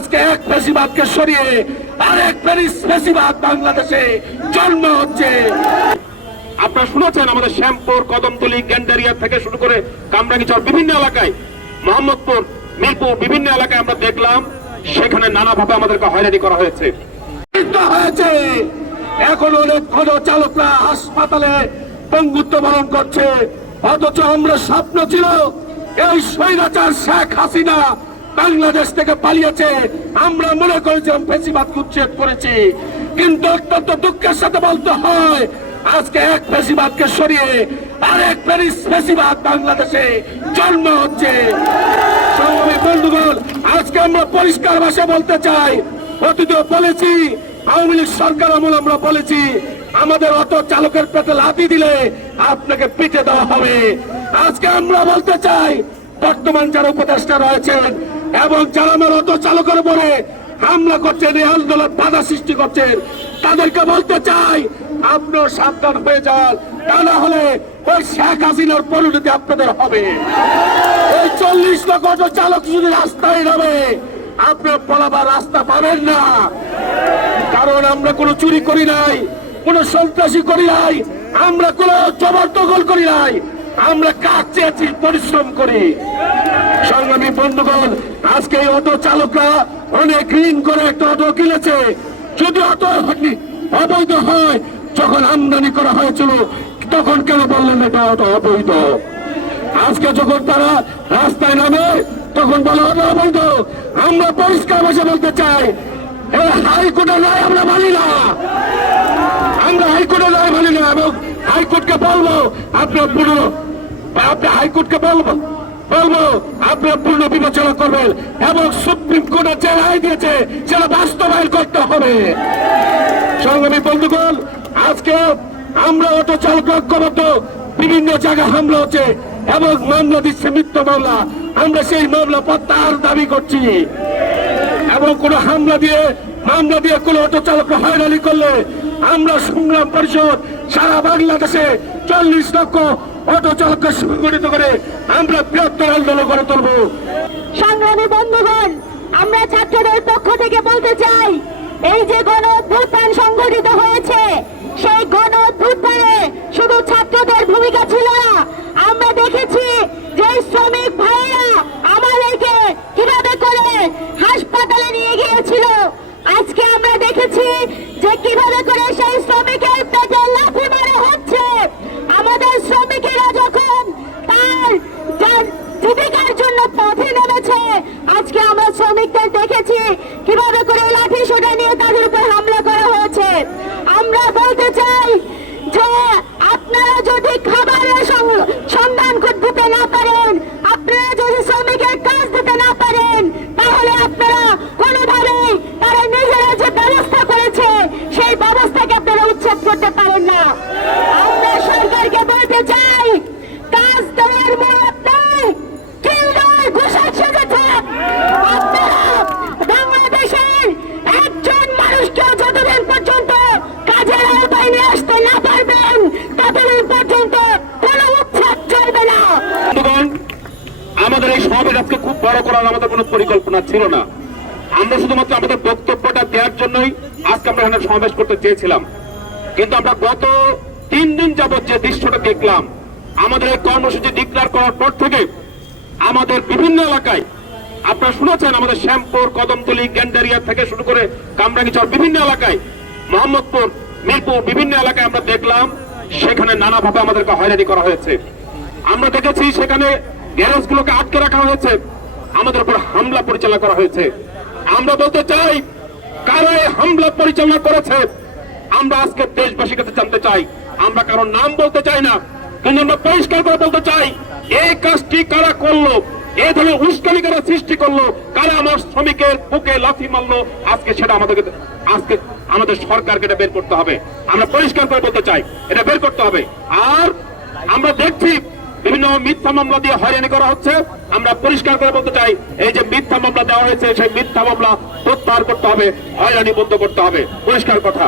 আজকে এক ফ্যাসিবাদকে সরিয়ে আরেক ফ্যাসিবাদ বাংলাদেশে জন্ম হচ্ছে। আপনারা শুনেছেন আমাদের শ্যামপুর, কদমতলী, গ্যান্ডারিয়া থেকে শুরু করে কামরাঙ্গীচর বিভিন্ন এলাকায়, মোহাম্মদপুর, মিরপুর বিভিন্ন এলাকায় আমরা দেখলাম সেখানে নানাভাবে আমাদেরকে হয়রানি করা হয়েছে। এখন অনেক চালকরা হাসপাতালে পঙ্গুত্ব বরণ করছে, অথচ আমরা স্বপ্ন ছিল এই স্বৈরাচার শেখ হাসিনা বাংলাদেশ থেকে পালিয়েছে, আমরা মনে করেছিলাম ফ্যাসিবাদ উচ্ছেদ করেছি, কিন্তু অত্যন্ত দুঃখের সাথে বলতে হয় আজকে এক ফ্যাসিবাদকে সরিয়ে আরেক ফ্যাসিবাদ বাংলাদেশে জন্ম হচ্ছে। বন্ধুগণ, আজকে আমরা পরিষ্কার ভাষায় বলতে চাই, অতীতে বলেছি, আওয়ামী লীগ সরকার আমল আমরা বলেছি আমাদের অটো চালকের পেটে লাথি দিলে আপনাকে পিঠে দেওয়া হবে। আজকে আমরা বলতে চাই বর্তমান যারা উপদেষ্টা রয়েছেন এবং যারা আমার অটো চালকের উপরে হামলা করছেন, এই আন্দোলন বাধা সৃষ্টি করছেন, তাদেরকে বলতে চাই আপনার সাবধান হয়ে যান, তা না হলে ওই শেখ হাসিনার পরিণতি আপনাদের হবে। ওই 40 লক্ষ অটো চালক যদি রাস্তায় নামে আপনার পলাবার রাস্তা পাবেন না, কারণ আমরা কোনো চুরি করি নাই, কোনো সন্ত্রাসী করি নাই, আমরা কোনো জবরদখল করি নাই, আমরা কাজ চেয়েছি, পরিশ্রম করি। সংগ্রামী বন্ধুগণ, আজকে এই অটো চালকরা অনেক ঋণ করে একটা অটো কিনেছে, যদি অটো অবৈধ হয়, যখন আমদানি করা হয়েছিল তখন কেন বললেন এটা অটো অবৈধ? আজকে যখন তারা রাস্তায় নামে তখন বলা হবে অবৈধ। আমরা পরিষ্কার ভাষা বলতে চাই, হাইকোর্টের রায় আমরা মানি না, আমরা হাইকোর্টের রায় মানি না, এবং হাইকোর্টকে বলবো আপনার হাইকোর্টকে বলবো আপনার পূর্ণ বিবেচনা করবেন এবং সুপ্রিম কোর্টের যে রায় দিয়েছে সেটা বাস্তবায়ন করতে হবে। সংগ্রামী বন্ধুগণ, আজকে আমরা অটো চালক ঐক্যবদ্ধ বিভিন্ন জায়গায় হামলা হচ্ছে এবং মামলা দিচ্ছে, মিথ্যা মামলা, আমরা সেই মামলা প্রত্যাহার দাবি করছি। এবং কোন মামলা দিয়ে কোন অটো চালকরা হয়রানি করলে আমরা সংগ্রাম পরিষদ সারা বাংলাদেশে 40 লক্ষ অটো চালককে সংগঠিত করে আমরা বৃহত্তর আন্দোলন করে তুলব। সংগ্রামী বন্ধুগণ, আমরা ছাত্রদের পক্ষ থেকে বলতে চাই, এই যে গণ অভ্যুত্থান সংগঠিত হয়েছে, সেই গণ অভ্যুত্থানে শুধু ছাত্রদের ভূমিকা ছিল না, আমরা দেখেছি যে শ্রমিক ভাইয়েরা আমাদেরকে কিভাবে করে হাসপাতালে নিয়ে গিয়েছিল। আজকে আমরা দেখেছি যে কিভাবে করে সেই শ্রমিকের পেটে লাথি মারা হচ্ছে। আমাদের শ্রমিকেরা যখন তার জীবিকার জন্য পথে নেমেছে, আজকে আমরা শ্রমিকদের দেখেছি কিভাবে করে লাঠি সোটা নিয়ে তাদের উপর হামলা করা হয়েছে। আমরা বলতে চাই যে আপনারা যদি খাবারের সন্ধান দিতে না পারেন, আপনারা যদি শ্রমিকের কাজ দিতে না পারেন, তাহলে আপনারা কোনোভাবেই তারা নিজেরা যে ব্যবস্থা করেছে সেই ব্যবস্থাকে আপনারা উচ্ছেদ করতে পারেন না। আমরা সরকারকে বলতে চাই, কাজ দেওয়ার মূলত নাই, কিল্ডার ঘোষক সেজেছে। আপনারা বাংলাদেশের একজন মানুষকে যতদিন পর্যন্ত কাজের আওতায় নিয়ে আসতে না পারবেন, ততদিন পর্যন্ত কোনো উচ্ছেদ চলবে না। আমাদের এই সমাবেশ আজকে খুব বড় করার আমাদের কোনো পরিকল্পনা ছিল না, আমরা শুধুমাত্র আমাদের বক্তব্যটা দেওয়ার জন্যই আজকে আমরা এখানে সমাবেশ করতে চেয়েছিলাম। কিন্তু আমরা গত 3 দিন যাবৎ যে দৃশ্যটা দেখলাম, আমাদের এই কর্মসূচি ডিক্লেয়ার করার পর থেকে আমাদের বিভিন্ন এলাকায়, আপনারা শুনেছেন আমাদের শ্যামপুর, কদমতলী, গ্যান্ডারিয়া থেকে শুরু করে কামরাঙ্গীচর বিভিন্ন এলাকায়, মোহাম্মদপুর, মিরপুর বিভিন্ন এলাকায় আমরা দেখলাম সেখানে নানাভাবে আমাদেরকে হয়রানি করা হয়েছে। আমরা দেখেছি সেখানে গ্যারেজগুলোকে আটকে রাখা হয়েছে, আমাদের উপর হামলা পরিচালনা করা হয়েছে। আমরা বলতে চাই, কারা এই হামলা পরিচালনা করেছে আমরা আজকে দেশবাসীর কাছে জানতে চাই। আমরা কারোর নাম বলতে চাই না, কিন্তু আমরা পরিষ্কার করে বলতে চাই, এই কাজটি কারা করলো, এই ধরনের উস্কানি কারা সৃষ্টি করলো, কারা আমার শ্রমিকের বুকে লাথি মারলো, আজকে সেটা আমাদের সরকারকে এটা বের করতে হবে। আমরা পরিষ্কার করে বলতে চাই, এটা বের করতে হবে। আর আমরা দেখছি বিভিন্ন মিথ্যা মামলা দিয়ে হয়রানি করা হচ্ছে, আমরা পরিষ্কার করে বলতে চাই, এই যে মিথ্যা মামলা দেওয়া হয়েছে সেই মিথ্যা মামলা প্রত্যাহার করতে হবে, হয়রানি বন্ধ করতে হবে, পরিষ্কার কথা।